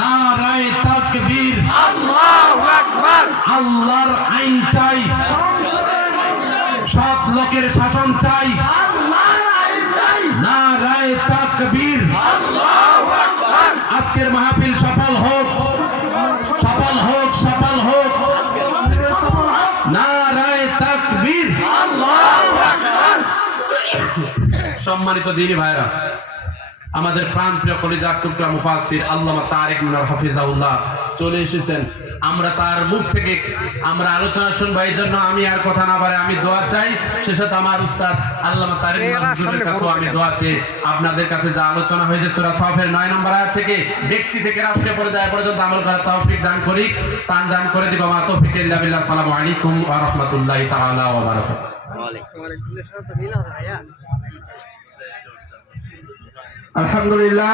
নারায়ে তাকবীর, আল্লাহু আকবার, আল্লাহর আইন চাই, সৎ লোকের শাসন চাই, আল্লাহর আইন চাই, নারায়ে তাকবীর। আল্লাহু আকবার। আজকের মাহফিল সফল হোক, সফল হোক, সফল হোক, নারায়ে তাকবীর, আল্লাহু আকবার। সম্মানিত দিনী ভাইরা, আমাদের প্রাণপ্রিয় কলিজার টুকরা মুফাসসির আল্লামা তারিক মিনার হাফিজাহুল্লাহ চলে এসেছেন। আমরা তার মুখ থেকে আমরা আলোচনা শুনবো, এই জন্য আমি আর কথা না বাড়ে আমি দোয়া চাই। সে সাথে আমার উস্তাদ আল্লামা তারিক মিনার হুজুরের কাছেও আমি দোয়া চাই। আপনাদের কাছে যা আলোচনা হয়েছে সূরা সফের 9 নম্বর আয়াত থেকে ব্যক্তি থেকে রাষ্ট্রীয় পর্যায়ে পর্যন্ত আমল করার তৌফিক দান করি, তান দান করে দিব। মা তৌফিক ইল্লা বিল্লাহ। আসসালামু আলাইকুম ওয়া রাহমাতুল্লাহি তাআলা ওয়া বারাকাতুহু। আলহামদুলিল্লাহ।